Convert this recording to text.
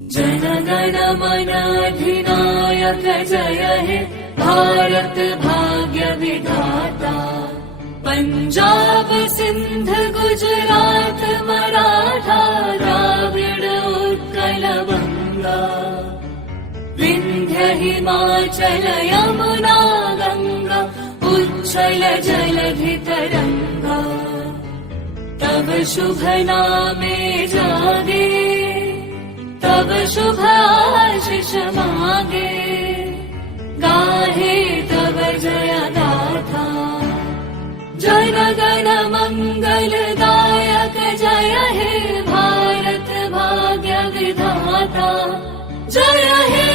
जन गण मन अधिनायक जय हे भारत भाग्य विधाता। पंजाब सिंध गुजरात मराठा द्राविड उत्कल बंगा। विंध्य हिमाचल यमुना गंगा उच्छल जलधि तरंगा। तब शुभ नामे जागे तब शुभ आशीष मागे। गाहे तब जय गाथा जन गण मंगलदायक जय हे भारत भाग्य विधाता। जय हे